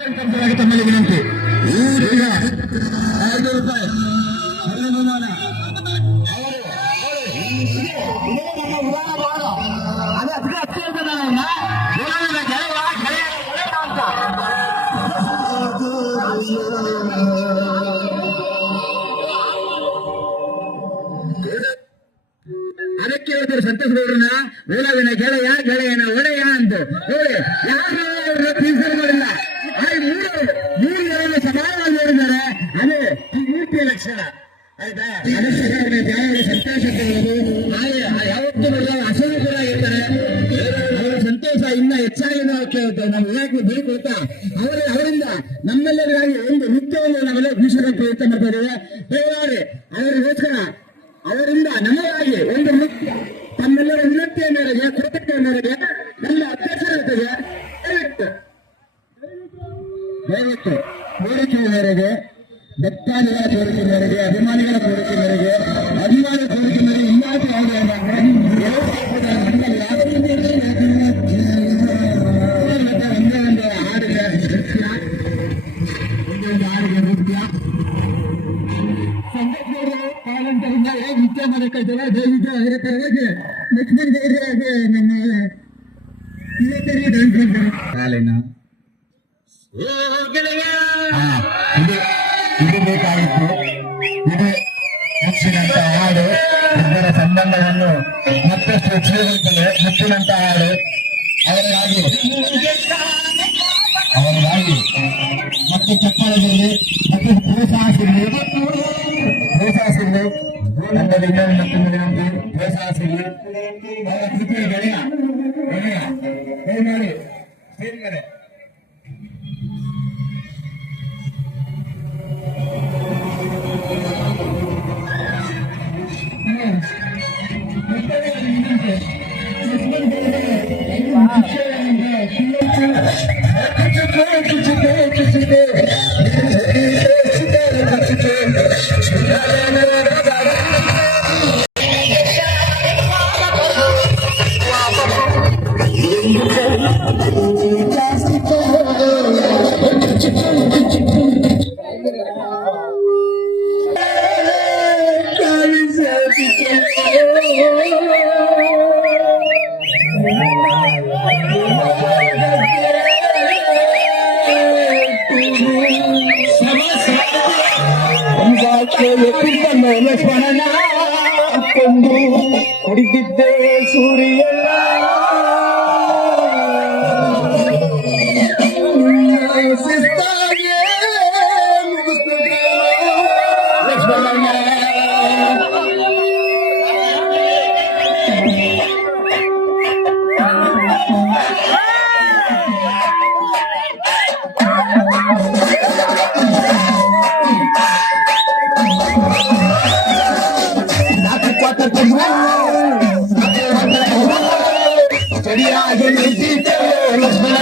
ತಮ್ಮಲ್ಲಿ ವಿನಂತಿ. ಈಗ 5 ರೂಪಾಯಿ ಬಹುಮಾನ. ಅದಕ್ಕೆ ಹೇಳ್ತಾರೆ ಸಂತೋಷ್ ಗೌಡ್ರನ್ನ ಓಲವಿನ ಗೆಳೆಯ ಗೆಳೆಯನ ಒಡೆಯ ಅಂತ ನೋಡಿ. ಯಾರು ಟೀಚರ್ ಮಾಡಿಲ್ಲ, ಮೂರು ಜನ ಸಮಾನವಾಗಿ ನೋಡಿದ್ದಾರೆ. ಅದೇ ಮೂರ್ತಿಯ ಲಕ್ಷಣ ಆಯ್ತಾ. ಅದಕ್ಕೆ ಸಂತೋಷ ಯಾವತ್ತೂ ಹಸರು ಕೂಡ ಇರ್ತಾರೆ. ಅವರ ಸಂತೋಷ ಇನ್ನ ಹೆಚ್ಚಾಗಿ ನಮ್ಮ ಇಲಾಖೆ ಬಳಿ ಕೊಡ್ತಾ ಅವರಿಂದ ನಮ್ಮೆಲ್ಲರಿಗಾಗಿ ಒಂದು ನೃತ್ಯವನ್ನು ನಾವೆಲ್ಲ ವೀಕ್ಷಣೆ ಪ್ರಯತ್ನ ಮಾಡ್ತಾ ಇದ್ದೇವೆ. ದಯವಾರಿ ಅವರಿಗೋಸ್ಕರ ಅವರಿಂದ ನಮಗಾಗಿ ಒಂದು ನೃತ್ಯ ತಮ್ಮೆಲ್ಲರ ವಿನಂತಿಯ ಮೇರೆಗೆ ಕೃತಜ್ಞತೆಯ ಮೇರೆಗೆ ನನ್ನ ಅಧ್ಯಕ್ಷರ ಜೊತೆಗೆ ದಯವಿಟ್ಟು ಕೋರಿಕೆಯ ಮೇರೆಗೆ ಭಕ್ತಾದಿಗಳ ಕೋರಿಕೆ ಮೇರೆಗೆ ಅಭಿಮಾನಿಗಳ ಕೋರಿಕೆ ಮೇರೆಗೆ ಅಭಿಮಾನಿ ಕೋರಿಕೆ ಮೇರೆಗೆ ಇನ್ನಾದರೂ ಒಂದೇ ಒಂದು ಹಾಡಿಗೆ ನೃತ್ಯ ಒಂದೊಂದು ಹಾಡಿಗೆ ನೃತ್ಯ ಕಾಲಂತರಿಂದ ನೃತ್ಯ ಮಾಡಕ್ಕಾಯ್ತಲ್ಲ. ದಯವಿಟ್ಟು ಅದರ ತರವಾಗಿ ಲಕ್ಷ್ಮಣ್ ಗೌಡ್ರಾಗೆ ನಮ್ಮ ಯುವಕರಿಗೆ ಕಾಲಿನ ಇದು ಬೇಕಾಗಿತ್ತು. ಇದು ಮುಚ್ಚಿನಂತ ಹಾಡು ಇಬ್ಬರ ಸಂಬಂಧವನ್ನು ಮತ್ತಷ್ಟು ಹೆಚ್ಚಿಸುತ್ತದೆ. ಮುಚ್ಚಿನಂತ ಹಾಡು ಅವರಿಗಾಗಿ ಮತ್ತು ಚಪ್ಪಳದಲ್ಲಿ ಮತ್ತು ಪ್ರೋತ್ಸಾಹಿಸಲಿ ನಮ್ಮಲ್ಲಿ ಇನ್ನೊಂದು ಮಕ್ಕಳಿಗೆ ಪ್ರೋತ್ಸಾಹಿಸಲಿ. ಅವರ ಕೃತಿಯ ಗೆಳೆಯ ದಯಮಾಡಿ ಸ್ಟೇಜ್ ಮೇಲೆ ಕುಡಿದಿದ್ದೆ ಸೂರ್ಯ ಸರಿಯಾಗಿ ನಿಂತಿದ್ದೆ ಲಕ್ಷ್ಮಣ